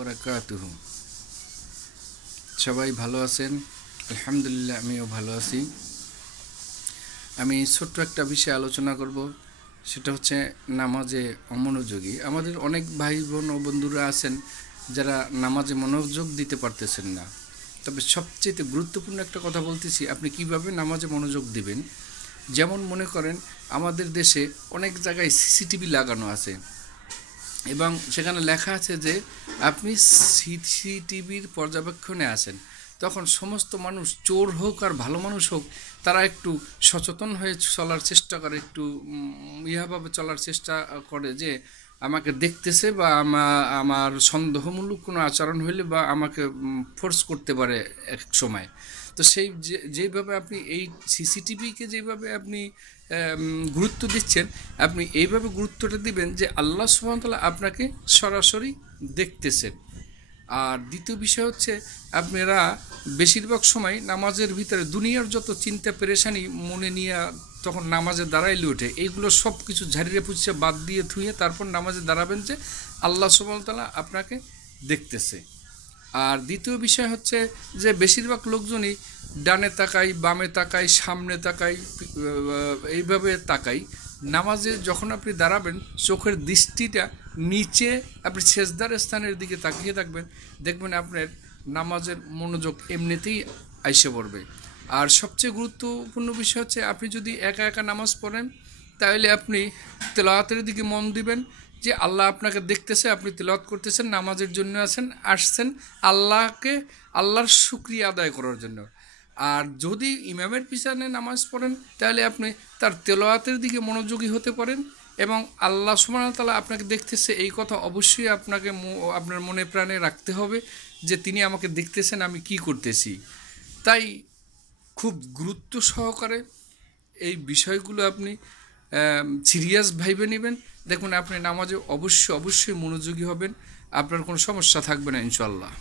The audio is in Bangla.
বারাকাতুহু। সবাই ভালো আছেন? আলহামদুলিল্লাহ, আমিও ভালো আছি। আমি ছোট্ট একটা বিষয়ে আলোচনা করব, সেটা হচ্ছে নামাজে অমনোযোগী। আমাদের অনেক ভাই বোন ও বন্ধুরা আছেন যারা নামাজে মনোযোগ দিতে পারতেছেন না। তবে সবচেয়ে গুরুত্বপূর্ণ একটা কথা বলতেছি, আপনি কিভাবে নামাজে মনোযোগ দিবেন। যেমন মনে করেন, আমাদের দেশে অনেক জায়গায় সিসিটিভি লাগানো আছে এবং সেখানে লেখা আছে যে আপনি সিসিটিভির পর্যবেক্ষণে আছেন। তখন সমস্ত মানুষ, চোর হোক আর ভালো মানুষ হোক, তারা একটু সচেতন হয়ে চলার চেষ্টা করে, একটু ইহাভাবে চলার চেষ্টা করে যে আমাকে দেখতেছে বা আমার সন্দেহমূলক কোনো আচরণ হইলে বা আমাকে ফোর্স করতে পারে এক সময়। তো সেই যেভাবে আপনি এই সিসিটিভিকে যেভাবে আপনি গুরুত্ব দিচ্ছেন, আপনি এইভাবে গুরুত্বটা দিবেন যে আল্লাহ সুবহানাহু ওয়া তাআলা আপনাকে সরাসরি দেখতেছেন। আর দ্বিতীয় বিষয় হচ্ছে, আপনারা বেশিরভাগ সময় নামাজের ভিতরে দুনিয়ার যত চিন্তা পেরেশানি মনে নিয়ে তখন নামাজে দাঁড়াইলে ওঠে, এইগুলো সব কিছু ঝাড়িয়ে পুছিয়ে বাদ দিয়ে থুয়ে তারপর নামাজে দাঁড়াবেন যে আল্লাহ সুবহানাহু ওয়া তাআলা আপনাকে দেখতেছে। আর দ্বিতীয় বিষয় হচ্ছে যে বেশিরভাগ লোকজনই ডানে তাকাই, বামে তাকাই, সামনে তাকাই, এইভাবে তাকাই। নামাজে যখন আপনি দাঁড়াবেন, চোখের দৃষ্টিটা নিচে আপনি সেজদার স্থানের দিকে তাকিয়ে থাকবেন, দেখবেন আপনার নামাজের মনোযোগ এমনিতেই আইসে পড়বে। আর সবচেয়ে গুরুত্বপূর্ণ বিষয় হচ্ছে, আপনি যদি একা একা নামাজ পড়েন তাহলে আপনি তেলাওয়াতের দিকে মন দিবেন যে আল্লাহ আপনাকে দেখতেছে, আপনি তেলাওয়াত করতেছেন, নামাজের জন্য আসছেন আল্লাহর শুকরিয়া আদায় করার জন্য। আর যদি ইমামের পিছনে নামাজ পড়েন তাহলে আপনি তার তেলাওয়াতের দিকে মনোযোগী হতে পারেন এবং আল্লাহ সুবহানাহু ওয়া তাআলা আপনাকে দেখতেছে এই কথা অবশ্যই আপনাকে আপনার মনে প্রাণে রাখতে হবে যে তিনি আমাকে দেখতেছেন, আমি কি করতেছি। তাই খুব গুরুত্ব সহকারে এই বিষয়গুলো আপনি সিরিয়াস ভাইবে নেবেন। দেখুন, আপনি নামাজে অবশ্যই মনোযোগী হবেন, আপনার কোনো সমস্যা থাকবে না ইনশাআল্লাহ।